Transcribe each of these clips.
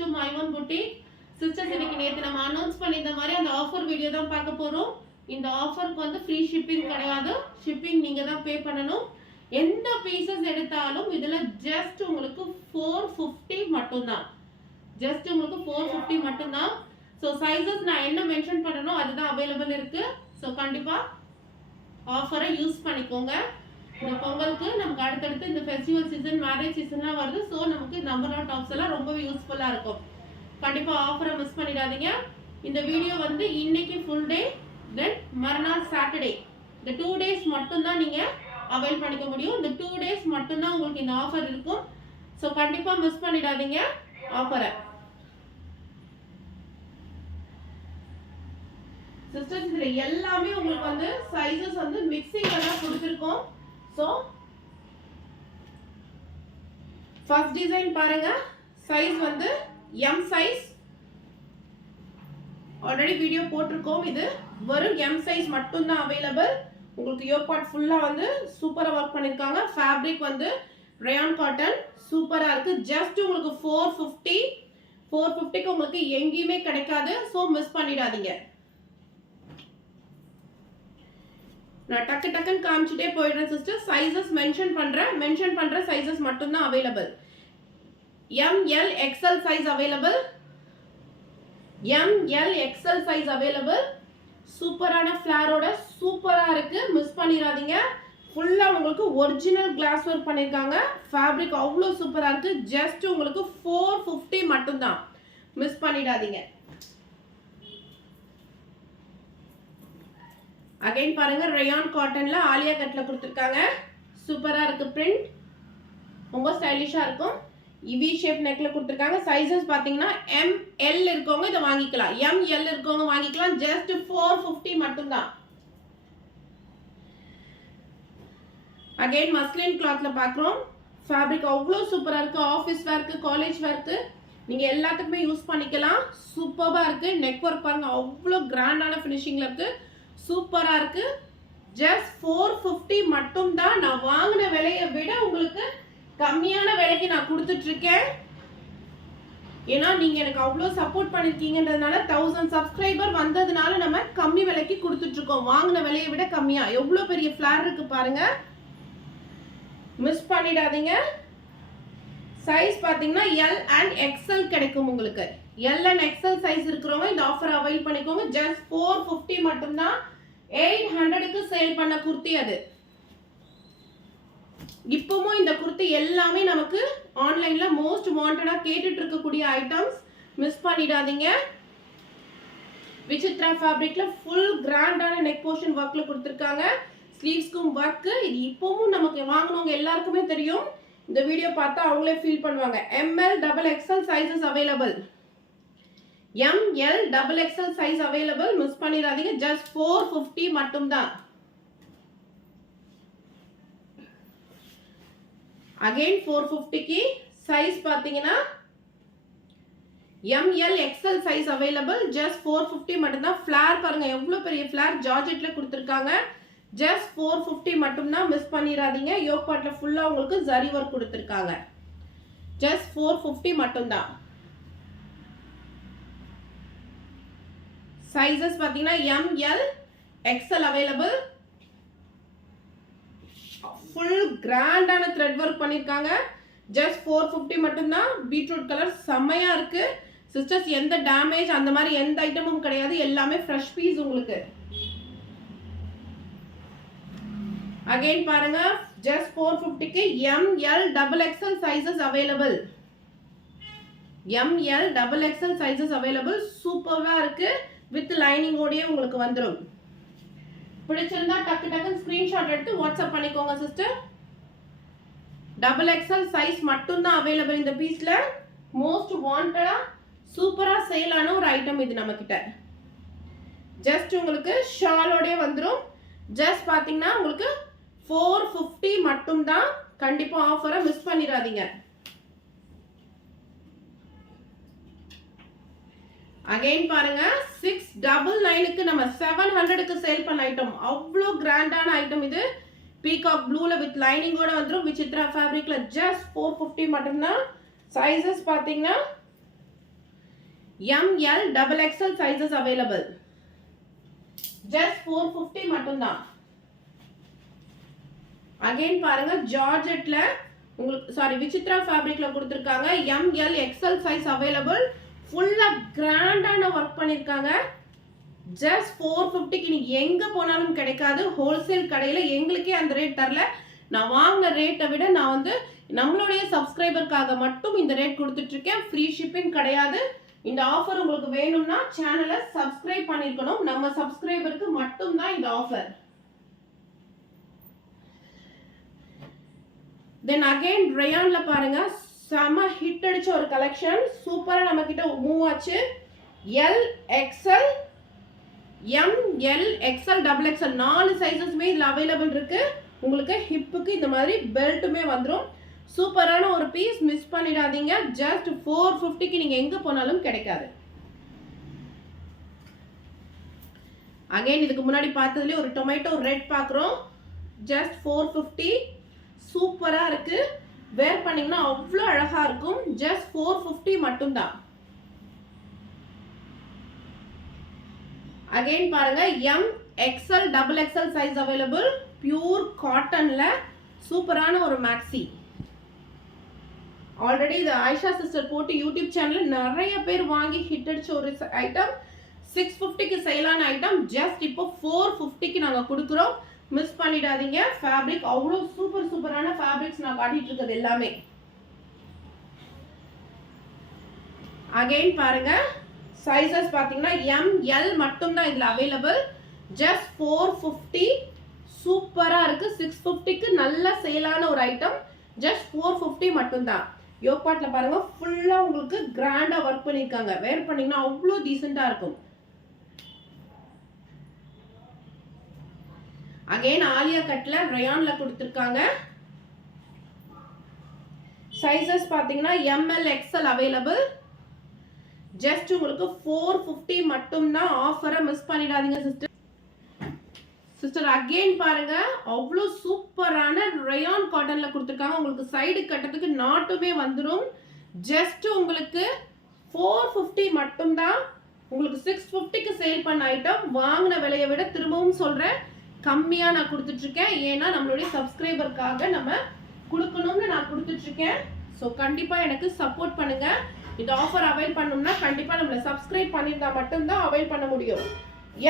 to my one boutique. Sisters, இன்னைக்கு நேத்து நம்ம அனௌன்ஸ் பண்ணிருந்த மாதிரி அந்த ஆஃபர் வீடியோ தான் பார்க்க போறோம். இந்த ஆஃபருக்கு வந்து ஃப்ரீ ஷிப்பிங் கிடையாது. ஷிப்பிங் நீங்க தான் பே பண்ணணும். எந்த பீசஸ் எடுத்தாலும் இதுல ஜஸ்ட் உங்களுக்கு 450 மட்டும் தான். ஜஸ்ட் உங்களுக்கு 450 மட்டும் தான். சோ சைஸஸ் நான் என்ன மென்ஷன் பண்ணனோ அதுதான் அவேலபிள் இருக்கு. சோ கண்டிப்பா ஆஃபரை யூஸ் பண்ணிக்கோங்க. இந்த பொங்கலுக்கு நமக்கு அடுத்தடுத்து இந்த ஃபெஸ்டிவல் சீசன் மேரேஜ் சீசன்லாம் வருது. ஸோ நமக்கு நம்பர் ஆஃப் டாப்ஸ் எல்லாம் ரொம்பவே யூஸ்ஃபுல்லாக இருக்கும். கண்டிப்பாக ஆஃபரை மிஸ் பண்ணிடாதீங்க. இந்த வீடியோ வந்து இன்னைக்கு ஃபுல் டே, தென் மறுநாள் சாட்டர்டே, இந்த 2 days மட்டும்தான் நீங்கள் அவைல் பண்ணிக்க முடியும். இந்த 2 days மட்டும்தான் உங்களுக்கு இந்த ஆஃபர் இருக்கும். ஸோ கண்டிப்பாக மிஸ் பண்ணிடாதீங்க ஆஃபரை. சிஸ்டர்ஸ், இதில் எல்லாமே உங்களுக்கு வந்து சைஸஸ் வந்து மிக்சிங் எல்லாம் கொடுத்துருக்கோம். So first design பாருங்க, size வந்து M size. ஆல்ரெடி வீடியோ போட்டிருக்கோம். இது வெறும் M size மட்டும் தான் அவைலபிள். உங்களுக்கு யோக் பார்ட் ஃபுல்லா வந்து சூப்பரா வர்க் பண்ணிருக்காங்க. ஃபேப்ரிக் வந்து rayon cotton சூப்பரா இருக்கு. ஜஸ்ட் உங்களுக்கு 450க்கு உங்களுக்கு எங்கேயுமே கிடைக்காது. சோ மிஸ் பண்ணிடாதீங்க. நான் டக்குன்னு காமிச்சிட்டே போயிடுறேன் சிஸ்டர். சைஸஸ் மென்ஷன் பண்ற சைஸஸ் மட்டும் தான் available. ML XL size available. ML XL size available. சூப்பரான ஃபிளாரோட சூப்பரா இருக்கு. மிஸ் பண்ணிடாதீங்க. ஃபுல்லா உங்களுக்கு ஒரிஜினல் கிளாஸ் ஒர்க் பண்ணிருக்காங்க. ஃபேப்ரிக் அவ்வளோ சூப்பரா இருக்கு. ஜஸ்ட் உங்களுக்கு 450 மட்டும் தான். மிஸ் பண்ணிடாதீங்க. அகைன் பாருங்க, ரயான் காட்டன்ல ஆலியா கட்ல கொடுத்துருக்காங்க. சூப்பரா இருக்கு. பிரிண்ட் ரொம்ப ஸ்டைலிஷா இருக்கும். வி ஷேப் நெக்ல கொடுத்துருக்காங்க. சைஸஸ் பாத்தீங்கன்னா ML இருக்கவங்க இதை வாங்கிக்கலாம். ML இருக்கவங்க வாங்கிக்கலாம். ஜஸ்ட் 450 மட்டும் தான். அகைன் மஸ்லின் கிளாத்ல பாக்குறோம். ஃபேப்ரிக் அவ்வளோ சூப்பரா இருக்கு. ஆஃபீஸ் வேர்க்கு, காலேஜ் வேர்க்கு நீங்க எல்லாத்துக்குமே யூஸ் பண்ணிக்கலாம். சூப்பரா இருக்கு. நெக் ஒர்க் பாருங்க, அவ்வளோ கிராண்டான ஃபினிஷிங்ல இருக்கு. சூப்பரா இருக்கு. ஜஸ்ட் 450 மட்டும் தான். நான் வாங்கின விலையை விட உங்களுக்கு கம்மியான விலைக்கு நான் கொடுத்துட்டு இருக்கேன். ஏன்னா நீங்க எனக்கு அவ்வளோ சப்போர்ட் பண்ணிருக்கீங்கன்றதுனால 1000 சப்ஸ்கிரைபர் வந்ததுனால நம்ம கம்மி விலைக்கு கொடுத்துட்டு இருக்கோம். வாங்கின விலையை விட கம்மியா. எவ்வளவு பெரிய ஃபிளார் இருக்கு பாருங்க. மிஸ் பண்ணிடாதீங்க. சைஸ் பாத்தீங்கன்னா L and XL கிடைக்கும் உங்களுக்கு. L and XL சைஸ் இருக்கிறவங்க இந்த ஆஃபர் அவைல் பண்ணிக்கோங்க. ஜஸ்ட் 450 மட்டும் தான். 800க்கு சேல் பண்ண குர்த்தி அது. இப்பவும் இந்த குர்த்தி எல்லாமே நமக்கு ஆன்லைன்ல மோஸ்ட் வாண்டடா கேட்டுட்டு இருக்கக்கூடிய ஐட்டம்ஸ். மிஸ் பண்ணிடாதீங்க. விசித்ரா ஃபேப்ரிக்ல ஃபுல் கிராண்டான நெக் போர்ஷன் ஒர்க்ல கொடுத்திருக்காங்க. ஸ்லீவ்ஸ்க்கும் ஒர்க். இது இப்பவும் நமக்கு வாங்குனவங்க எல்லாருக்குமே தெரியும். இந்த வீடியோ பார்த்தா அவங்களே ஃபீல் பண்ணுவாங்க. ML XXL sizes available. ML XXL size available. Miss பண்ணிடாதீங்க. ஜஸ்ட் 450 மட்டும் தான். அகைன் 450க்கு சைஸ் பாத்தீங்கன்னா ML XL size available. Just 450 மட்டும் தான். ஃபிளார் பாருங்க, எவ்வளவு பெரிய ஃபிளார் ஜார்ஜெட்ல கொடுத்திருக்காங்க. ஜஸ்ட் 450 மட்டும் தான். மிஸ் பண்ணிடாதீங்க. யோக் பார்ட்ல ஃபுல்லா உங்களுக்கு ஜரி ஒர்க் கொடுத்திருக்காங்க. ஜஸ்ட் 450 மட்டும் தான். சைஸஸ் பாத்தீங்கன்னா ML XL அவைலபிள். ஃபுல் கிராண்டான த்ரெட் ஒர்க் பண்ணிருக்காங்க. ஜஸ்ட் 450 மட்டும் தான். பீட்ரூட் கலர் செம்மையா இருக்கு சிஸ்டர்ஸ். எந்த டேமேஜ் அந்த மாதிரி எந்த ஐட்டமும் கிடையாது. எல்லாமே ஃப்ரெஷ் பீஸ் உங்களுக்கு. அகைன் பாருங்க, ஜஸ்ட் 450க்கு ML XXL sizes available. ML XXL sizes available. சூப்பரா இருக்கு. வித் லைனிங் ஓடியே உங்களுக்கு வந்துடும். பிடிச்சிருந்தா டக்குன்னு ஸ்கிரீன்ஷாட் எடுத்து வாட்ஸ்அப் பண்ணிக்கோங்க சிஸ்டர். XXL சைஸ் மட்டும் தான் அவைலபிள் இந்த பீஸ்ல. மோஸ்ட் வாண்டடா சூப்பரா சேல் ஆன ஒரு ஐட்டம் இது நம்ம கிட்ட. ஜஸ்ட் உங்களுக்கு ஷாலோடே வந்துடும். ஜஸ்ட் பாத்தீங்கன்னா உங்களுக்கு 450 மட்டும் தான். கண்டிப்பா ஆஃபரை மிஸ் பண்ணிடாதீங்க. அகைன் பாருங்க, 699க்கு நம்ம 700க்கு சேல் பண்ண ஐட்டம். அவ்வளோ கிராண்டான ஐட்டம் இது. பீகாக் ப்ளூல வித் லைனிங்கோட வந்துடும். விசித்ரா ஃபேப்ரிக்ல ஜஸ்ட் 450 மட்டும்தான். சைஸஸ் பாத்தீங்கன்னா ML double XL sizes available. Just 450 மட்டும்தான். Again பாருங்க ஜார்ஜெட்ல உங்களுக்கு சாரி விசித்ரா ஃபேப்ரிக்ல கொடுத்திருக்காங்க. ML XL size available. ஃபுல்லா கிராண்டான வர்க் பண்ணிருக்காங்க. Just 450க்கு நீங்க எங்க போனாலும் கிடைக்காது. ஹோல்சேல் கடையில எங்களுக்கே அந்த ரேட் தரல. நான் வாங்குன ரேட்டை விட நான் வந்து நம்மளுடைய சப்ஸ்கிரைபர்க்காக மட்டும் இந்த ரேட் கொடுத்துட்டு இருக்கேன். ஃப்ரீ ஷிப்பிங் கிடையாது. இந்த ஆஃபர் உங்களுக்கு வேணும்னா சேனலை சப்ஸ்கிரைப் பண்ணிருக்கணும். நம்ம சப்ஸ்கிரைபருக்கு மட்டும் தான் இந்த ஆஃபர். தென் அகைன் ரயான்ல பாருங்க செம ஹிட் அடிச்ச ஒரு கலெக்ஷன். சூப்பரா நம்ம கிட்ட மூவ் ஆச்சு. L XL M L XL double XL 4 சைஸஸ்மே இதுல அவைலபிள் இருக்கு. உங்களுக்கு ஹிப்புக்கு இந்த மாதிரி பெல்ட்டுமே வந்துடும். சூப்பரான ஒரு பீஸ், மிஸ் பண்ணிடாதீங்க. ஜஸ்ட் 450க்கு நீங்க எங்க போனாலும் கிடைக்காது. அகைன் இதுக்கு முன்னாடி பார்த்ததுலேயே ஒரு டொமேட்டோ ரெட் பார்க்குறோம். ஜஸ்ட் 450. சூப்பரா இருக்கு. வேர் பண்ணீங்கன்னா அவ்வளோ அழகா இருக்கும். ஜஸ்ட் 450 மட்டும்தான். அகைன் பாருங்க M XL double XL size available. Pure காட்டன்ல சூப்பரான ஒரு மேக்ஸி. ஆல்ரெடி இது ஆயிஷா சிஸ்டர் போட்டு யூடியூப் சேனல்ல நிறைய பேர் வாங்கி ஹிட் அடிச்ச ஒரு ஐட்டம். 650க்கு சேலான ஐட்டம். ஜஸ்ட் இப்போ 450க்கு நாங்க கொடுக்குறோம். மிஸ் பண்ணிடாதீங்க. ஃபேப்ரிக் அவ்வளோ சூப்பரான ஃபேப்ரிக்ஸ் நான் காட்டிட்டு இருக்கிறது எல்லாமே. அகைன் பாருங்க சைஸஸ் பாத்தீங்கன்னா எம்எல் மட்டும் தான் இதுல அவைலபிள். ஜஸ்ட் 450. சூப்பரா இருக்கு. 650க்கு நல்ல சேலான ஒரு ஐட்டம். ஜஸ்ட் 450 மட்டும் தான். யோக்பாட்ல பாருங்க ஃபுல்லா உங்களுக்கு கிராண்டா ஒர்க் பண்ணிருக்காங்க. வேர் பண்ணீங்கன்னா அவ்வளோ டீசெண்டா இருக்கும். அகைன் ஆலியா கட்ல ரயான்ல கொடுத்திருக்காங்க. சைஸஸ் பாத்தீங்கன்னா எம்எல் எக்ஸ்எல் அவைலபிள். ஜஸ்ட் உங்களுக்கு 450 மட்டும் தான். ஆஃபரை மிஸ் பண்ணிடாதீங்க சிஸ்டர். சிஸ்டர் அகைன் பாருங்க அவ்வளோ சூப்பரான ரயான் காட்டன்ல கொடுத்துருக்காங்க. உங்களுக்கு சைடு கட்டத்துக்கு நாட்டுமே வந்துடும். ஜஸ்ட் உங்களுக்கு 450 மட்டும் தான். உங்களுக்கு 650க்கு சேல் பண்ண ஐட்டம் வாங்கின விலையை விட திரும்பவும் சொல்றேன் கம்மியா நான் கொடுத்துட்டு இருக்கேன். ஏன்னா நம்மளுடைய சப்ஸ்கிரைபருக்காக நம்ம கொடுக்கணும்னு நான் கொடுத்துட்டு இருக்கேன். ஸோ கண்டிப்பா எனக்கு சப்போர்ட் பண்ணுங்க. இந்த ஆஃபர் அவைல் பண்ணணும்னா கண்டிப்பா நம்மளை சப்ஸ்கிரைப் பண்ணியிருந்தா மட்டும்தான் அவைல் பண்ண முடியும்.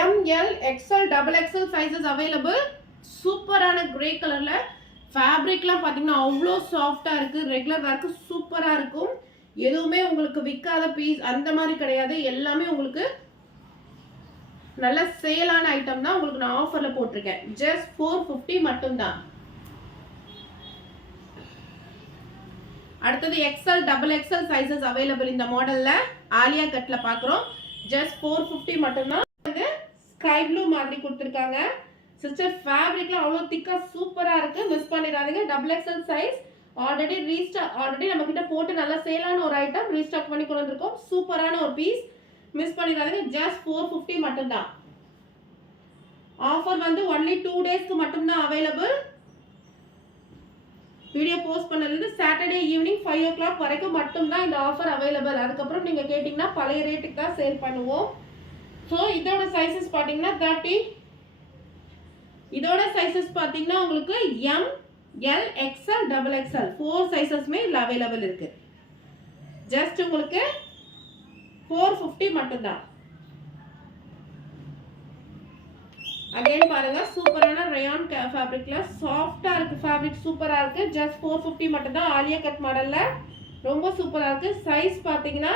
M L XL double XL sizes available. சூப்பரான கிரே கலர்ல ஃபேப்ரிக்லாம் பார்த்தீங்கன்னா அவ்வளோ சாஃப்டா இருக்கு. ரெகுலர் வேர்க்கு சூப்பரா இருக்கும். எதுவுமே உங்களுக்கு விற்காத பீஸ் அந்த மாதிரி கிடையாது. எல்லாமே உங்களுக்கு நல்ல சேலான ஐட்டம் தான். உங்களுக்கு நான் ஆஃபர்ல போட்டிருக்கேன். ஜஸ்ட் 450 மட்டும்தான். அடுத்தது XL double XL sizes available. இந்த மாடல்ல ஆலியா கட்ல பாக்குறோம். ஜஸ்ட் 450 மட்டும்தான். ஸ்கை ப்ளூ மாதிரி கொடுத்திருக்காங்க. சிஸ்டர் ஃபேப்ரிக்ல அவ்வளோ திக்கா சூப்பரா இருக்கு. மிஸ் பண்ணிடாதீங்க. டபுள் எக்ஸ்எல் சைஸ் ஆல்ரெடி நம்ம கிட்ட போட்டு நல்ல சேலான ஒரு ஐட்டம் ரீஸ்டாக் பண்ணி கொண்டு வந்திருக்கோம். சூப்பரான ஒரு பீஸ், மிஸ் பண்ணிடாதீங்க. ஜஸ்ட் 450 மட்டும்தான். ஆஃபர் வந்து ஒன்லி 2 டேஸ்க்கு மட்டும்தான் அவைலபிள். வீடியோ போஸ்ட் பண்ணதுலேருந்து சாட்டர்டே ஈவினிங் 5 o'clock வரைக்கும் மட்டும்தான் இந்த ஆஃபர் அவைலபிள். அதுக்கப்புறம் நீங்கள் கேட்டிங்கன்னா பழைய ரேட்டுக்கு தான் சேல் பண்ணுவோம். ஸோ இதோட சைஸஸ் பார்த்தீங்கன்னா 30. இதோட சைஸஸ் பார்த்தீங்கன்னா உங்களுக்கு M L XL double XL 4 சைஸஸ்மே இதில் அவைலபிள் இருக்கு. ஜஸ்ட் உங்களுக்கு 450 மட்டும்தான். அகைன் பாருங்க சூப்பரான ரயான் ஃபேப்ரிக்ல சாஃப்டா இருக்கு. ஃபேப்ரிக் சூப்பரா இருக்கு. ஜஸ்ட் 450 மட்டும் தான். ஆலியா கட் மாடல்ல ரொம்ப சூப்பரா இருக்கு. சைஸ் பாத்தீங்கன்னா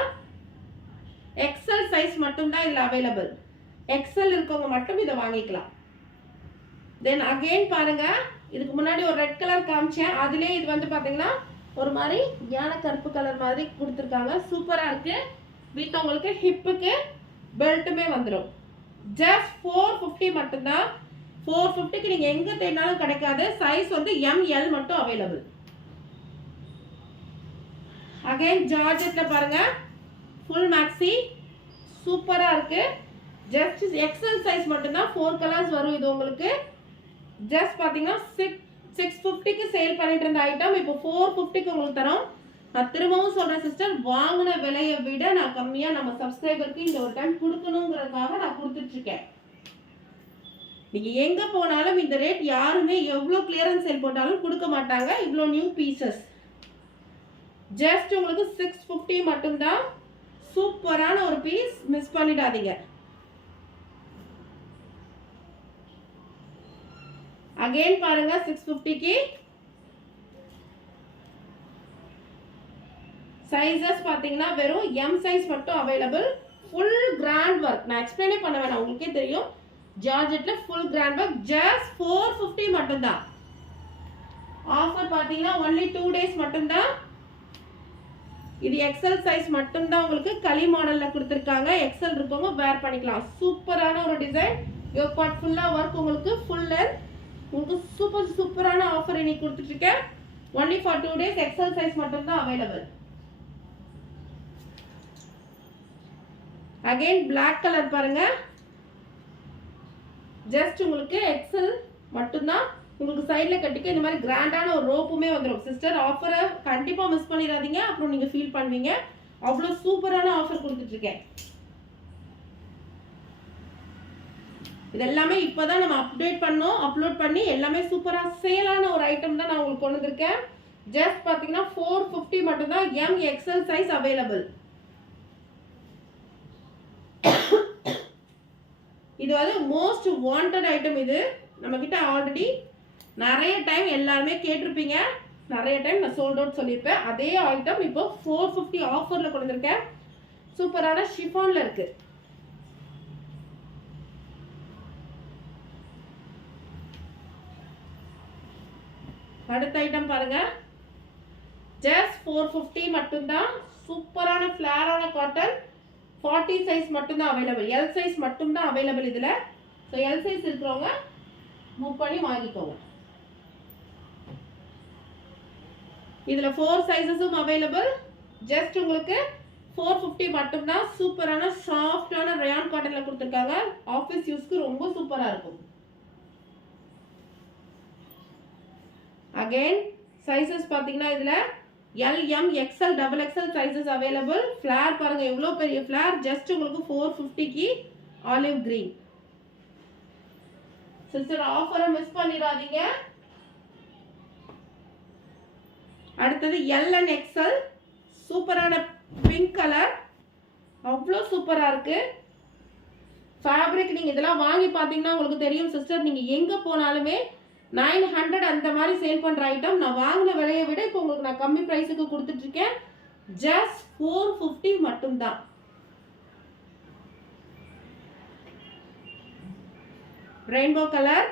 எக்ஸ்எல் சைஸ் மட்டும் தான் இதுல அவைலபிள். எக்ஸ்எல் இருக்கவங்க மட்டும் இதை வாங்கிக்கலாம். தென் அகைன் பாருங்க இதுக்கு முன்னாடி ஒரு ரெட் கலர் காமிச்சேன். அதுலயே இது வந்து பாத்தீங்கன்னா ஒரு மாதிரி யானை கருப்பு கலர் மாதிரி கொடுத்துருக்காங்க. சூப்பரா இருக்கு. வித் உங்களுக்கு ஹிப்புக்கு பெல்ட்டுமே வந்துடும். ஜஸ்ட் 450 மட்டும்தான். 450க்கு நீங்க எங்க தேடினாலும் கிடைக்காது. சைஸ் வந்து எம்எல் மட்டும் அவைலபிள். அகைன் ஜார்ஜெட்ல பாருங்க ஃபுல் மேக்ஸி சூப்பரா இருக்கு. ஜஸ்ட் எக்ஸ்எல் சைஸ் மட்டும்தான். 4 கலர்ஸ் வரும். இது உங்களுக்கு ஜஸ்ட் பாத்தீங்கன்னா 650க்கு சேல் பண்ணிட்டு இருந்த ஐட்டம் இப்போ 450க்கு உங்களுக்கு தரோம். நான் திரும்பவும் சொல்றேன் சிஸ்டர், வாங்கின விலையை விட நான் கம்மியா நம்ம சப்ஸ்கிரைபருக்கு இந்த ஒரு டைம் கொடுக்கணுங்கிறதுக்காக நான் கொடுத்துட்டு இருக்கேன். நீங்க எங்க போனாலும் இந்த ரேட் யாருமே எவ்வளவு கிளியரன்ஸ் சேல் போட்டாலும் கொடுக்க மாட்டாங்க. இவ்வளோ நியூ பீசஸ் ஜஸ்ட் உங்களுக்கு 650 மட்டும்தான். சூப்பரான ஒரு பீஸ், மிஸ் பண்ணிடாதீங்க. அகைன் பாருங்க 650க்கு சைஸஸ் பாத்தீங்கன்னா வெறும் எம் சைஸ் மட்டும் அவைலபிள். ஃபுல் கிராண்ட் ஒர்க், நான் எக்ஸ்பிளைனே பண்ண வேணாம், உங்களுக்கே தெரியும். ஜார்ஜெட்ல ஃபுல் கிராண்ட் ஒர்க், ஜஸ்ட் 450 மட்டும்தான். ஆஃபர் பாத்தீங்கன்னா ஒன்லி 2 டேஸ் மட்டும்தான். இது எக்ஸல் சைஸ் மட்டும்தான் உங்களுக்கு களி மாடல்ல கொடுத்துருக்காங்க. எக்ஸல் இருக்கவங்க வேர் பண்ணிக்கலாம். சூப்பரான ஒரு டிசைன், யோக் பார்ட் ஃபுல்லா ஒர்க், உங்களுக்கு ஃபுல் லென்த், உங்களுக்கு சூப்பரான ஆஃபர் இன்னைக்கு கொடுத்துட்டு இருக்கேன். Only for 2 days, XL size மட்டும்தான் அவைலபிள். அகைன் பிளாக் கலர் பாருங்க, ஜஸ்ட் உங்களுக்கு எக்ஸல் மட்டும்தான். உங்களுக்கு சைடில் கட்டிக்க இந்த மாதிரி கிராண்டான ஒரு ரோப்புமே வந்துடும். சிஸ்டர் ஆஃபரை கண்டிப்பாக மிஸ் பண்ணிடாதீங்க, அப்புறம் நீங்கள் ஃபீல் பண்ணுவீங்க. அவ்வளோ சூப்பரான ஆஃபர் கொடுத்துட்ருக்கேன். இதெல்லாமே இப்போ தான் நம்ம அப்டேட் பண்ணோம், அப்லோட் பண்ணி எல்லாமே சூப்பராக சேலான ஒரு ஐட்டம் தான் நான் உங்களுக்கு கொண்டு வந்திருக்கேன். ஜஸ்ட் பார்த்தீங்கன்னா 450 மட்டும்தான். M XL size available. இது வந்து மோஸ்ட் வாண்டட் ஐட்டம். இது நம்ம கிட்ட ஆல்ரெடி நிறைய டைம் எல்லாருமே கேட்டிருப்பீங்க, நிறைய டைம் நான் சோல்ட் அவுட் சொல்லியிருப்பேன். அதே ஐட்டம் இப்போ 450 ஆஃபர்ல கொண்டு வந்திருக்கேன். சூப்பரான ஷிஃபான்ல இருக்கு. அடுத்த ஐட்டம் பாருங்க, ஜஸ்ட் 450 மட்டும்தான். சூப்பரான ஃபிளாரான காட்டன், 40 சைஸ் மட்டும்தான் அவைலபிள். எல் சைஸ் மட்டும்தான் அவைலபிள் இதுல. ஸோ எல் சைஸ் இருக்கிறவங்க மூவ் பண்ணி வாங்கிக்கோங்க. இதுல 4 சைஸஸும் அவைலபிள். ஜஸ்ட் உங்களுக்கு 450 மட்டும்தான். சூப்பரான சாஃப்டான ரயான் காட்டன்ல கொடுத்துருக்காங்க. ஆஃபீஸ் யூஸ்க்கு ரொம்ப சூப்பரா இருக்கும். அகைன் சைஸஸ் பாத்தீங்கன்னா இதுல L M XL double XL sizes available. Flower பாருங்க எவ்வளோ பெரிய ஃபிளார். ஜஸ்ட் உங்களுக்கு 450க்கு ஆலிவ் கிரீன். சிஸ்டர் ஆஃபரை மிஸ் பண்ணிடாதீங்க. அடுத்தது எல் அண்ட் எக்ஸ்எல், சூப்பரான பிங்க் கலர், அவ்வளோ சூப்பராக இருக்கு. ஃபேப்ரிக் நீங்கள் இதெல்லாம் வாங்கி பார்த்தீங்கன்னா உங்களுக்கு தெரியும் சிஸ்டர், நீங்கள் எங்கே போனாலுமே 900 அந்த மாதிரி சேல் பண்ணுற ஐட்டம் நான் வாங்கின விலையை விட இப்போ உங்களுக்கு நான் கம்மி ப்ரைஸுக்கு கொடுத்துட்ருக்கேன். ஜஸ்ட் 450 மட்டும்தான். ரெயின்போ கலர்,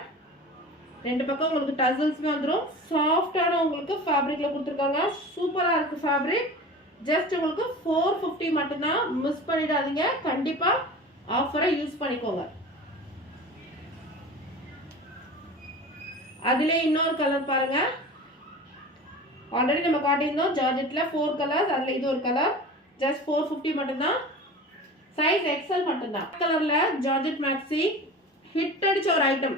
ரெண்டு பக்கம் உங்களுக்கு டசல்ஸ்மே வந்துடும். சாஃப்டான உங்களுக்கு ஃபேப்ரிக்ல கொடுத்துருக்காங்க. சூப்பராக இருக்கு ஃபேப்ரிக். ஜஸ்ட் உங்களுக்கு 450 மட்டும்தான். மிஸ் பண்ணிடாதீங்க, கண்டிப்பாக ஆஃபரை யூஸ் பண்ணிக்கோங்க. அதிலே இன்னொரு கலர் பாருங்க, ஆல்ரெடி நம்ம காட்டியிருந்தோம் ஜார்ஜெட்ல 4 கலர்ஸ், அதில் இது ஒரு கலர். ஜஸ்ட் 450 மட்டும்தான். சைஸ் எக்ஸல் மட்டும்தான். கலர்ல ஜார்ஜெட் மேக்ஸி ஹிட் அடிச்ச ஒரு ஐட்டம்.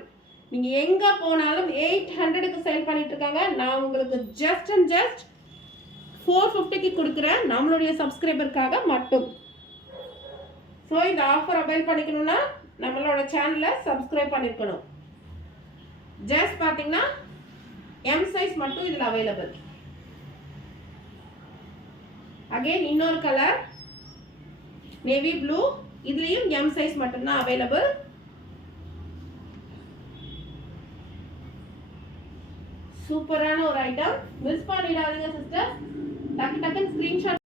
நீங்க எங்க போனாலும் 800க்கு சேல் பண்ணிட்டு இருக்காங்க. நான் உங்களுக்கு ஜஸ்ட் அண்ட் ஜஸ்ட் 450க்கு கொடுக்குறேன், நம்மளுடைய சப்ஸ்கிரைபருக்காக மட்டும். ஸோ இந்த ஆஃபர் அவைல் பண்ணிக்கணும்னா நம்மளோட சேனலை சப்ஸ்கிரைப் பண்ணிருக்கணும். ஜஸ்ட் பார்த்தீங்கன்னா எம் சைஸ் மட்டும் இதில் அவைலபிள். அகைன் இன்னொரு கலர் நேவி ப்ளூ, இதுலேயும் எம் சைஸ் மட்டும்தான் அவைலபிள். சூப்பரான ஒரு ஐட்டம், மிஸ் பண்ணிடாதீங்க சிஸ்டர். டக்கு டக்குன்னு ஸ்கிரீன்ஷாட்.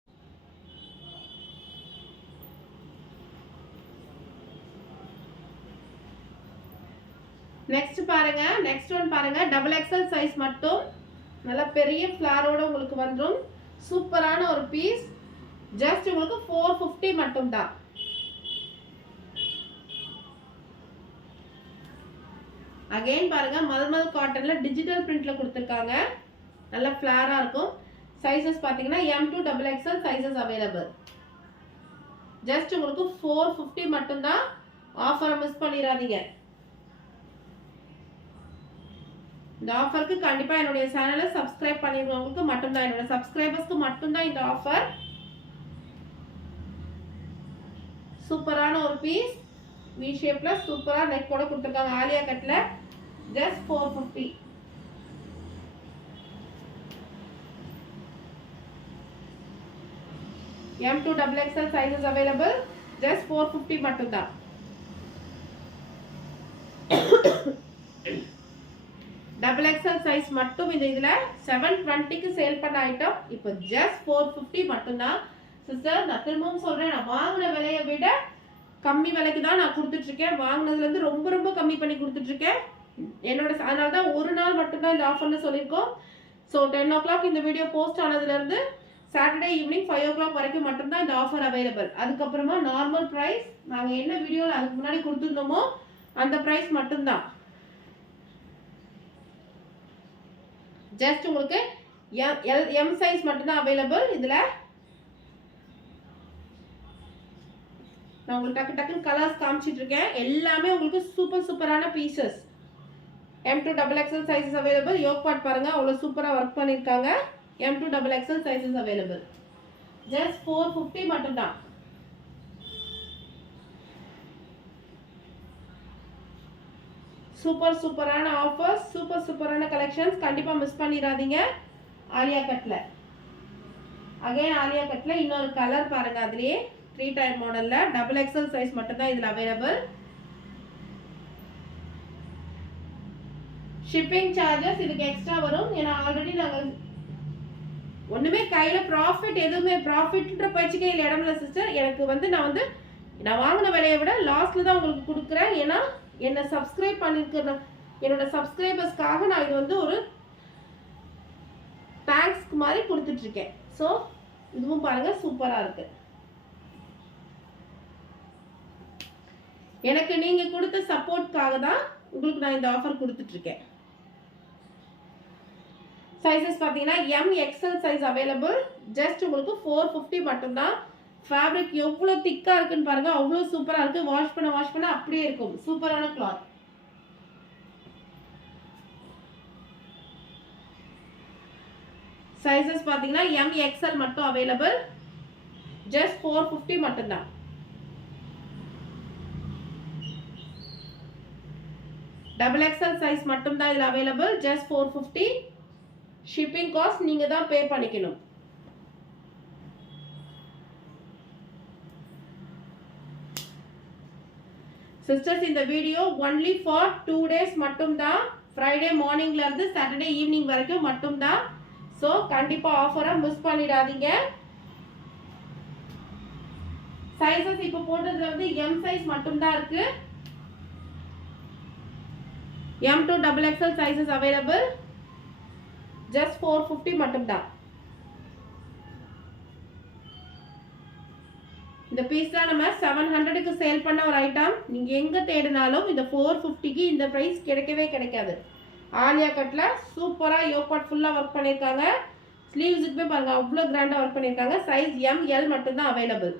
நெக்ஸ்ட் பாருங்க, நெக்ஸ்ட் ஒன் பாருங்க, டபுள் எக்ஸ்எல் சைஸ் மட்டும், நல்ல பெரிய ஃபிளாரோட உங்களுக்கு வந்துடும். சூப்பரான ஒரு பீஸ். ஜஸ்ட் உங்களுக்கு 450 மட்டும் தான். அகைன் பாருங்க, மல்மல் காட்டன்ல டிஜிட்டல் பிரிண்ட்ல கொடுத்துருக்காங்க. நல்ல ஃபிளாரா இருக்கும். சைஸஸ் பாத்தீங்கன்னா M to double XL sizes available. Just உங்களுக்கு 450 மட்டும் தான். ஆஃபரை மிஸ் பண்ணிடாதீங்க. இந்த ஆஃபருக்கு கண்டிப்பாக என்னுடைய சேனலை சப்ஸ்கிரைப் பண்ணிடுறவங்களுக்கு மட்டும்தான், என்னோட சப்ஸ்கிரைபர்ஸ்க்கு மட்டும்தான் இந்த ஆஃபர். சூப்பரான ஒரு பீஸ் வி ஷேப்ல சூப்பரா நெக் கூட கொடுத்துருக்காங்க. ஆலியா கட்ல just 450. M2 XXL sizes available. Just 450 மட்டும்தான். XXL size மட்டும் இதுல 720க்கு சேல் பண்ண ஐட்டம் இப்போ just 450 மட்டும்தான். சிஸ்டர் நான் திரும்பவும் சொல்றேன், நான் வாங்கின விலையை விட கம்மி விலைக்கு தான் நான் கொடுத்துட்டு இருக்கேன். வாங்கினதுல இருந்து ரொம்ப ரொம்ப கம்மி பண்ணி கொடுத்துட்டு இருக்கேன். என்னோட அதனால தான் ஒரு நாள் மட்டும்தான் இந்த ஆஃபர்னு சொல்லியிருக்கோம். ஸோ 10 o'clock இந்த வீடியோ போஸ்ட் ஆனதுல இருந்து சாட்டர்டே ஈவினிங் 5 o'clock வரைக்கும் மட்டும்தான் இந்த ஆஃபர் அவைலபிள். அதுக்கப்புறமா நார்மல் ப்ரைஸ் நாங்கள் என்ன வீடியோவில் அதுக்கு முன்னாடி கொடுத்துருந்தோமோ அந்த ப்ரைஸ் மட்டும்தான். ஜஸ்ட் உங்களுக்கு எம் சைஸ் மட்டும்தான் அவைலபிள். இதில் நான் உங்களுக்கு டக்கு டக்குன்னு கலர்ஸ் காமிச்சிட்டு இருக்கேன். எல்லாமே உங்களுக்கு சூப்பரான pieces. M2 XXL sizes available. Yoke part பாருங்க, அவ்வளோ சூப்பராக ஒர்க் பண்ணியிருக்காங்க. M2 XXL sizes available. Just 450 மட்டும்தான். சூப்பரான ஆஃபர்ஸ், சூப்பரான கலெக்ஷன்ஸ். கண்டிப்பாக மிஸ் பண்ணிடாதீங்க. ஆலியா கட்ல அகைன் ஆலியா கட்ல இன்னொரு கலர் பாருங்க. அதுலேயே 3 type மாடல்ல XXL சைஸ் மட்டும்தான் இதில் அவைலபிள். ஷிப்பிங் சார்ஜஸ் இதுக்கு எக்ஸ்ட்ரா வரும். ஏன்னா ஆல்ரெடி நாங்கள் ஒன்றுமே கையில் ப்ராஃபிட் எதுவுமே ப்ராஃபிட்ன்ற பயிற்சிக்கே இல்லை இடம்ல சிஸ்டர். எனக்கு நான் வாங்கின விலையை விட லாஸ்ட்ல தான் உங்களுக்கு கொடுக்குறேன். ஏன்னா என்னை சப்ஸ்கிரைப் பண்ணியிருக்கிற என்னோட சப்ஸ்கிரைபர்ஸ்க்காக நான் இது ஒரு தேங்க்ஸ்க்கு மாதிரி கொடுத்துட்ருக்கேன். ஸோ இதுவும் பாருங்கள் சூப்பராக இருக்குது. எனக்கு நீங்கள் கொடுத்த சப்போர்ட்காக தான் உங்களுக்கு நான் இந்த ஆஃபர் கொடுத்துட்ருக்கேன். சைஸஸ் பார்த்தீங்கன்னா MXL சைஸ் அவைலபிள். ஜஸ்ட் உங்களுக்கு 450 மட்டும்தான். ஃபேப்ரிக் எவ்வளோ திக்காக இருக்குன்னு பாருங்க, அவ்வளோ சூப்பராக இருக்குது. வாஷ் பண்ண அப்படியே இருக்கும். சூப்பரான கிளாத். சைஸஸ் பார்த்தீங்கன்னா MXL மட்டும் அவைலபிள். ஜஸ்ட் 450 மட்டும்தான். XXL சைஸ் மட்டும்தான் இதில் அவைலபிள். ஜஸ்ட் 450. ஷிப்பிங் காஸ்ட் நீங்கள் தான் பே பண்ணிக்கணும். சிஸ்டர்ஸ் இந்த வீடியோ ஒன்லி ஃபார் 2 days மட்டும்தான். ஃப்ரைடே மார்னிங்ல இருந்து சாட்டர்டே ஈவினிங் வரைக்கும் மட்டும்தான். ஸோ கண்டிப்பாக ஆஃபரை மிஸ் பண்ணிடாதீங்க. சைஸஸ் இப்போ போட்டதுல M சைஸ் மட்டும்தான் இருக்கு. M2 XXL sizes available. Just 450 மட்டும்தான். இந்த பீஸ் தான் நம்ம 700க்கு சேல் பண்ண ஒரு ஐட்டம். நீங்க எங்க தேடினாலும் இந்த 450க்கு இந்த பிரைஸ் கிடைக்கவே கிடைக்காது. ஆலியா கட்ல சூப்பரா யோக் பார்ட் ஃபுல்லா ஒர்க் பண்ணிருக்காங்க. ஸ்லீவ்ஸ்க்கு பாருங்க அவ்வளோ கிராண்டா ஒர்க் பண்ணிருக்காங்க. சைஸ் ML மட்டும்தான் அவைலபிள்.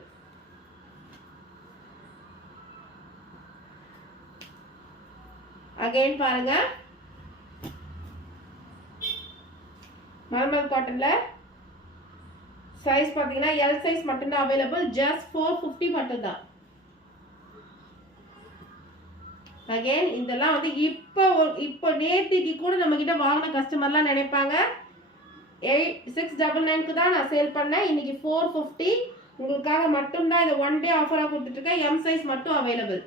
அகைன் பாருங்க நார்மல் காட்டன்ல சைஸ் பாத்தீங்கன்னா L சைஸ் மட்டும்தான் அவைலபிள். ஜஸ்ட் 450 மட்டும்தான். அகைன் இதெல்லாம் இப்போ நேத்திக்கு கூட நம்ம கிட்ட வாங்கின கஸ்டமர்லாம் நினைப்பாங்க 699க்கு தான் நான் சேல் பண்ணேன். இன்னைக்கு 450 உங்களுக்காக மட்டும்தான். இதை 1 day ஆஃபராக கொடுத்துட்டு இருக்கேன். M சைஸ் மட்டும் அவைலபிள்.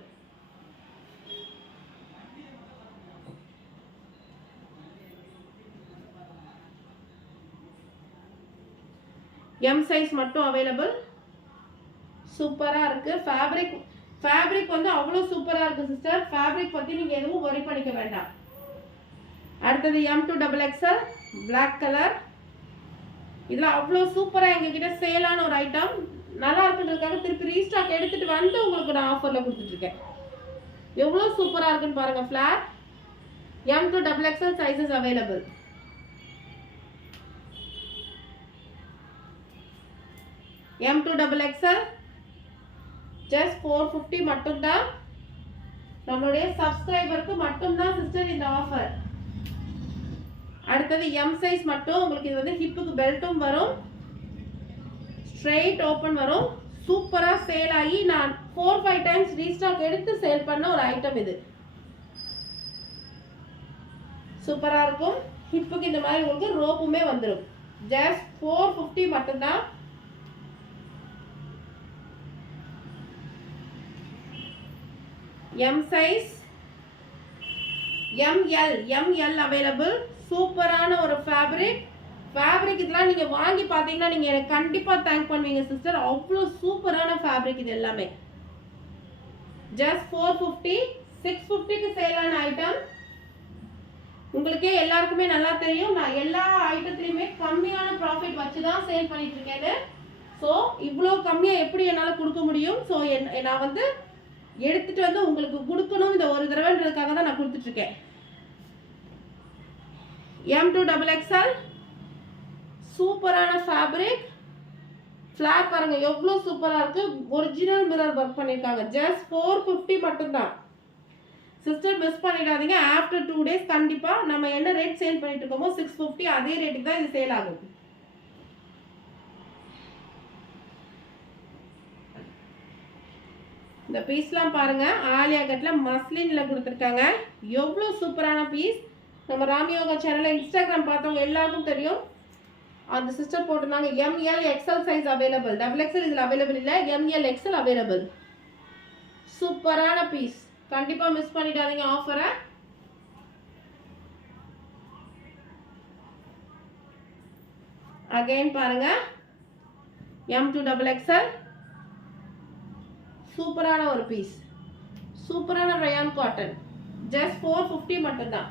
M சைஸ் மட்டும் அவைலபிள். சூப்பராக இருக்குது. ஃபேப்ரிக் அவ்வளோ சூப்பராக இருக்குது சிஸ்டர். ஃபேப்ரிக் பற்றி நீங்கள் எதுவும் வரி பண்ணிக்க வேண்டாம். அடுத்தது M2 XXL பிளாக் கலர். இதில் அவ்வளோ சூப்பராக எங்ககிட்ட சேலான ஒரு ஐட்டம். நல்லா இருக்குன்றதுக்காக திருப்பி ரீஸ்டாக் எடுத்துகிட்டு வந்து உங்களுக்கு நான் ஆஃபரில் கொடுத்துட்ருக்கேன். எவ்வளோ சூப்பராக இருக்குன்னு பாருங்கள். Flat M2 XXL sizes available. M2 XXL just 450 மட்டும்தான். நம்மளுடைய சப்ஸ்கிரைபருக்கு மட்டும்தான் சிஸ்டர் இந்த ஆஃபர். அடுத்தது எம் சைஸ் மட்டும் உங்களுக்கு இது வந்து ஹிப்புக்கு பெல்ட்டும் வரும், ஸ்ட்ரெயிட் ஓப்பன் வரும். சூப்பரா சேல் ஆகி நான் 4-5 டைம்ஸ் ரீஸ்டாக் எடுத்து சேல் பண்ண ஒரு ஐட்டம் இது. சூப்பரா இருக்கும். ஹிப்புக்கு இந்த மாதிரி உங்களுக்கு ரோப்புமே வந்துடும். ஜஸ்ட் 450 மட்டும்தான். M size, ML available. சூப்பரான ஒரு ஃபேப்ரிக். இதெல்லாம் நீங்க வாங்கி பாத்தீங்கன்னா நீங்க எனக்கு கண்டிப்பா தேங்க் பண்ணுவீங்க சிஸ்டர். அவ்வளோ சூப்பரான ஃபேப்ரிக் இது எல்லாமே. ஜஸ்ட் 450, 650க்கு சேல் ஆன ஐட்டம். உங்களுக்கே எல்லாருக்குமே நல்லா தெரியும், நான் எல்லா ஐட்டத்திலையுமே கம்மியான ப்ராஃபிட் வச்சு தான் சேல் பண்ணிட்டு இருக்கேன்னு. ஸோ இவ்வளோ கம்மியாக எப்படி என்னால் கொடுக்க முடியும்? ஸோ நான் வந்து எடுத்துட்டு வந்து உங்களுக்கு கொடுக்கணும் இந்த ஒரு தடவைன்றதுக்காக தான் நான் கொடுத்துட்டு இருக்கேன். M2XXL சூப்பரான ஃபேப்ரிக். ஃபிளார் பாருங்க எவ்வளோ சூப்பராக இருக்கு. ஒரிஜினல் மிரர் ஒர்க் பண்ணியிருக்காங்க. ஜஸ்ட் 450 மட்டும்தான். சிஸ்டர் மிஸ் பண்ணிடாதீங்க. ஆஃப்டர் 2 days கண்டிப்பாக நம்ம என்ன ரேட் சேல் பண்ணிட்டு இருக்கோமோ 650 அதே ரேட்டுக்கு தான் இது சேல் ஆகும். இந்த பீஸ்லாம் பாருங்க, ஆலியா கட்ல மஸ்லின்ல கொடுத்துருக்காங்க. எவ்வளோ சூப்பரான பீஸ். நம்ம ராமியோகா சேனலில் இன்ஸ்டாகிராம் பார்த்தவங்க எல்லாருக்கும் தெரியும். அந்த சிஸ்டர் போட்டிருந்தாங்க ML-XL சைஸ் அவைலபிள். XXL இதில் அவைலபிள் இல்லை, ML-XL அவைலபிள். சூப்பரான பீஸ். கண்டிப்பாக மிஸ் பண்ணிடாதீங்க ஆஃபரை. அகைன் பாருங்க, M2XXL சூப்பரான ஒரு பீஸ். சூப்பரான ரயான் காட்டன். ஜஸ்ட் 450 மட்டும்தான்.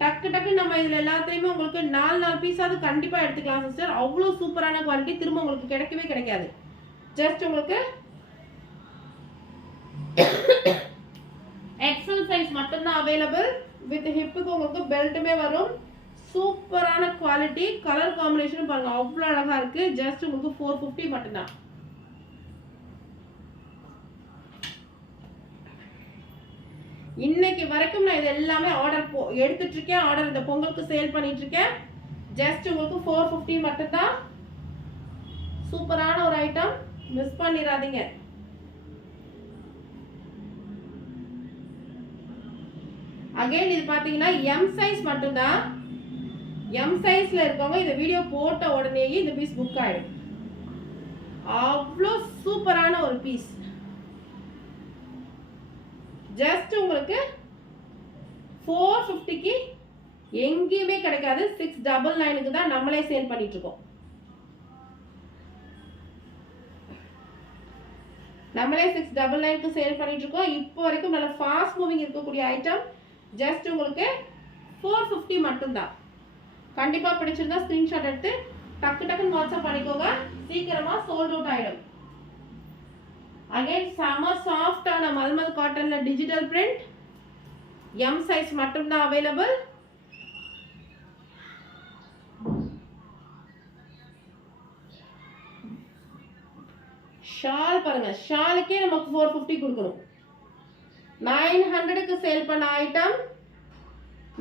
டக்கு நம்ம இதுல எல்லாத்தையுமே உங்களுக்கு 4 பீஸாவது கண்டிப்பா எடுத்துக்கலாம் சிஸ்டர். அவ்வளோ சூப்பரான குவாலிட்டி திரும்ப உங்களுக்கு கிடைக்கவே கிடைக்காது. ஜஸ்ட் உங்களுக்கு எக்ஸல் சைஸ் மட்டும்தான் அவைலபிள். வித் ஹிப்புக்கு உங்களுக்கு பெல்ட்டுமே வரும். சூப்பரான குவாலிட்டி. கலர் காம்பினேஷன் பாருங்க அவ்வளோ அழகா இருக்கு. ஜஸ்ட் உங்களுக்கு 450 மட்டும்தான். இன்னைக்கு வரைக்கும் நான் இது எல்லாமே ஆர்டர் எடுத்துட்டு இருக்கேன். ஆர்டர் இந்த பொங்கலுக்கு சேல் பண்ணிட்டு இருக்கேன். ஜஸ்ட் உங்களுக்கு 450 மட்டும்தான். சூப்பரான ஒரு ஐட்டம், மிஸ் பண்ணிடாதீங்க. அகைன் இது பாத்தீங்கன்னா எம் சைஸ் மட்டும்தான். எம் சைஸ்ல இருக்கவங்க இந்த வீடியோ போட்ட உடனேயே இந்த பீஸ் புக் ஆயிடும். அவ்வளோ சூப்பரான ஒரு பீஸ். ஜஸ்ட் உங்களுக்கு 450க்கு எங்கேயுமே கிடைக்காது. 699க்கு தான் நம்மளே சேல் பண்ணிட்டு இருக்கோம். நம்மளே 699க்கு சேல் பண்ணிட்டு இருக்கோம். இப்போ வரைக்கும் நல்ல ஃபாஸ்ட் மூவிங் இருக்கக்கூடிய ஐட்டம். ஜஸ்ட் உங்களுக்கு 450 மட்டும்தான். கண்டிப்பா பிடிச்சிருந்தா ஸ்கிரீன்ஷாட் எடுத்து டக்குன்னு வாட்ஸ்அப் பண்ணிக்கோங்க. சீக்கிரமா சோல்ட் அவுட் ஆயிடும். அகைன் செம சாஃப்டான மல்மல் காட்டன்ல டிஜிட்டல் பிரிண்ட். எம் சைஸ் மட்டும்தான் அவைலபிள். ஷால் பாருங்க, ஷாலுக்கே நமக்கு 450 கொடுக்கணும். 900க்கு சேல் பண்ண ஐட்டம்,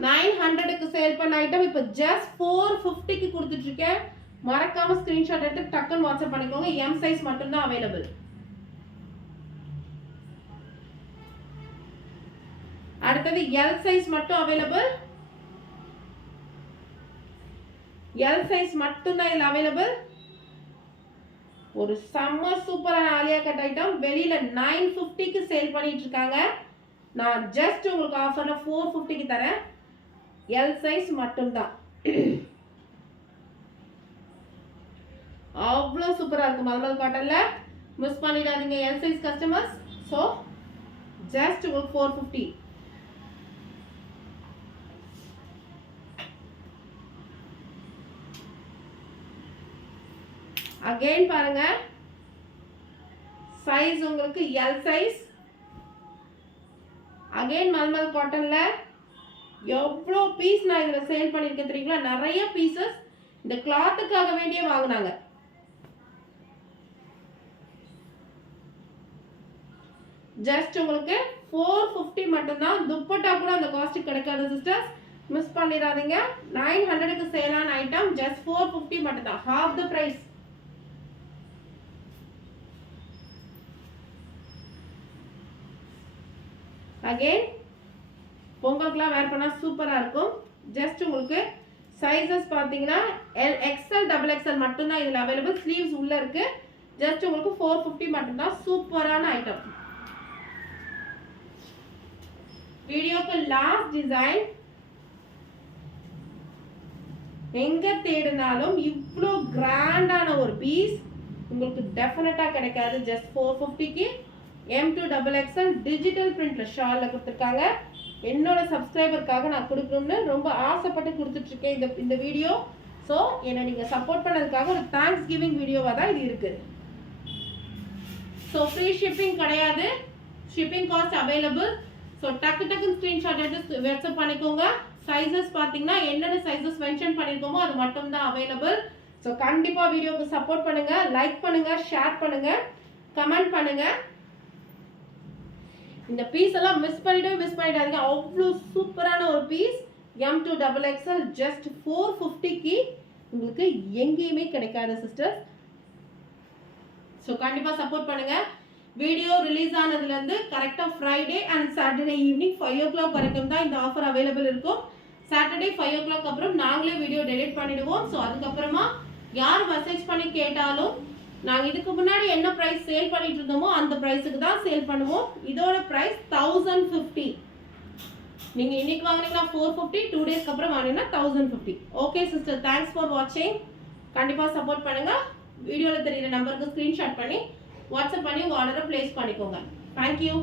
900க்கு சேல் பண்ண ஐட்டம் இப்போ ஜஸ்ட் 450க்கு கொடுத்துட்டு இருக்கேன். மறக்காம ஸ்கிரீன்ஷாட் எடுத்து டக்குன்னு வாட்ஸ்அப் பண்ணிக்கோங்க. எம் சைஸ் மட்டும்தான் அவைலபிள். அடுத்தது எல் சைஸ் மட்டும் அவைலபிள். எல் சைஸ் மட்டும் தான் இதுல அவைலபிள். ஒரு செம்ம சூப்பரான ஆலியா கட் ஐட்டம். வெளியில 950க்கு சேல் பண்ணிட்டு இருக்காங்க. நான் ஜஸ்ட் உங்களுக்கு ஆஃபர்ல 450க்கு தரேன். எல் சைஸ் மட்டும் தான். அவ்வளோ சூப்பரா இருக்கு மல்மல் காட்டன்ல. மிஸ் பண்ணிடாதீங்க L size customers. So just உங்களுக்கு 450. அகைன் பாருங்க, சைஸ் உங்களுக்கு எல் சைஸ். அகைன் மல்மல் காட்டன்ல எவ்வளோ பீஸ் நான் இதுல சேல் பண்ணிருக்கேன் தெரியுங்களா? நிறைய பீசஸ் இந்த கிளாத்துக்காக வேண்டியே வாங்கினாங்க. ஜஸ்ட் உங்களுக்கு 450 மட்டும்தான். துப்பட்டா கூட அந்த காஸ்ட் கிடைக்காது சிஸ்டர்ஸ், மிஸ் பண்ணிடாதீங்க. 900க்கு சேலான ஐட்டம் ஜஸ்ட் 450 மட்டும்தான், half the price. அகைன் பொங்கலுக்குலாம் வேர் பண்ணா சூப்பரா இருக்கும். ஜஸ்ட் உங்களுக்கு சைஸஸ் பார்த்தீங்கன்னா XL XXL மட்டும்தான் இதில் அவைலபிள். ஸ்லீவ்ஸ் உள்ள இருக்கு. ஜஸ்ட் உங்களுக்கு 450 மட்டும்தான். சூப்பரான ஐட்டம். வீடியோக்கு லாஸ்ட் டிசைன். எங்க தேடினாலும் இவ்வளோ கிராண்டான ஒரு பீஸ் உங்களுக்கு டெஃபினட்டா கிடைக்காது. ஜஸ்ட் 450க்கு M2XXL டிஜிட்டல் பிரிண்ட்ல ஷால்ல கொடுத்துருக்காங்க. என்னோட சப்ஸ்கிரைபருக்காக நான் கொடுக்கணும்னு ரொம்ப ஆசைப்பட்டு கொடுத்துட்டு இருக்கேன் இந்த வீடியோ. ஸோ என்னை நீங்கள் சப்போர்ட் பண்ணதுக்காக ஒரு தேங்க்ஸ் கிவிங் வீடியோவாக தான் இது இருக்கு. ஸோ ஃப்ரீ ஷிப்பிங் கிடையாது, ஷிப்பிங் காஸ்ட் அவைலபிள். ஸோ டக்குன்னு ஸ்க்ரீன்ஷாட் எடுத்து வாட்ஸ்அப் பண்ணிக்கோங்க. சைஸஸ் பார்த்தீங்கன்னா என்னென்ன சைஸஸ் மென்ஷன் பண்ணியிருக்கோமோ அது மட்டும் தான் அவைலபிள். ஸோ கண்டிப்பாக வீடியோக்கு சப்போர்ட் பண்ணுங்க, லைக் பண்ணுங்க, ஷேர் பண்ணுங்க, கமெண்ட் பண்ணுங்க. இந்த பீஸ் எல்லாம் மிஸ் பண்ணிடாதீங்க. அவ்வளோ சூப்பரான ஒரு பீஸ். M2XXL ஜஸ்ட் 450க்கு உங்களுக்கு எங்கேயுமே கிடைக்காது சிஸ்டர்ஸ். ஸோ கண்டிப்பாக சப்போர்ட் பண்ணுங்க. வீடியோ ரிலீஸ் ஆனதுலேருந்து கரெக்டாக Friday and Saturday evening 5 o'clock வரைக்கும் தான் இந்த ஆஃபர் அவைலபிள் இருக்கும். சாட்டர்டே 5 o'clock அப்புறம் நாங்களே வீடியோ டெலிட் பண்ணிடுவோம். ஸோ அதுக்கப்புறமா யார் மெசேஜ் பண்ணி கேட்டாலும் நாங்கள் இதுக்கு முன்னாடி என்ன ப்ரைஸ் சேல் பண்ணிட்டு இருந்தோமோ அந்த ப்ரைஸுக்கு தான் சேல் பண்ணுவோம். இதோட ப்ரைஸ் 1050. நீங்கள் இன்னைக்கு வாங்கினீங்கன்னா 450, 2 days அப்புறம் வாங்கினீங்கன்னா 1050. ஓகே சிஸ்டர், தேங்க்ஸ் ஃபார் வாட்சிங். கண்டிப்பாக சப்போர்ட் பண்ணுங்க. வீடியோவில் தெரியுற நம்பருக்கு ஸ்க்ரீன்ஷாட் பண்ணி வாட்ஸ்அப் பண்ணி உங்கள் ஆர்டரை பிளேஸ் பண்ணிக்கோங்க. தேங்க்யூ.